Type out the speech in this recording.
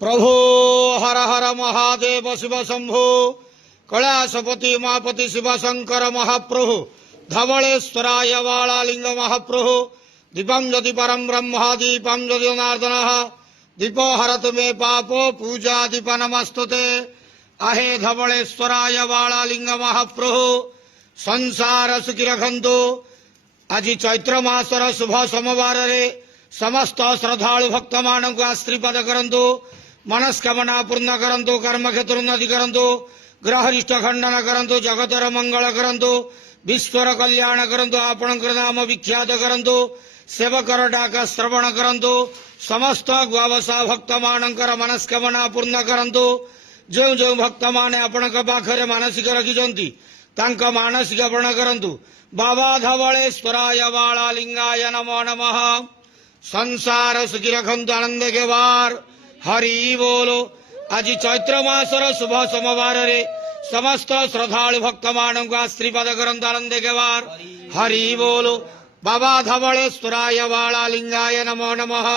प्रभो हर हर महादेव शिव शंभो कैलासपति महापति शिव शंकर महाप्रभु धवलेश्वराय वालालिंग महाप्रभु दीपं ज्योति परम ब्रह्मादीपं ज्योति जनार्दन दीपो हरत मे पापो पूजा दीप नमस्तुते आहे धवलेश्वराय वालालिंग महाप्रभु संसार सुखी रखंतु। आज चैत्र मासर शुभ सोमवार समस्त श्रद्धालु भक्त मान को आशीर्वाद करंतु, मनस्कामना पूर्ण करंतु, कर्म क्षेत्र उन्नति करंतु, ग्रहरिष्ठ खंडन करंतु, जगतर मंगल करंतु, विश्वर कल्याण करंतु, आपणकर नाम विख्यात करंतु, सेवकर डाक श्रवण करंतु, समस्त ग्वावसा भक्त मानकर मनस्कामना पूर्ण करंतु। जो जो भक्त माने आपणक पाखरे मानसिक रखिछंती तांका मानसिक पूर्ण करंतु। बाबा धवलेश्वराय वालालिंगाय नमो नमः। संसार सुखी रखंतु, आनंद के वार हरि बोलो। आज चैत्र मासर शुभ सोमवार समस्त श्रद्धालु भक्त मान को आशीर्वाद करंतु, आनंद के वार हरि बोलो। बाबा धवलेश्वराय वालालिंगाय नमो नमः।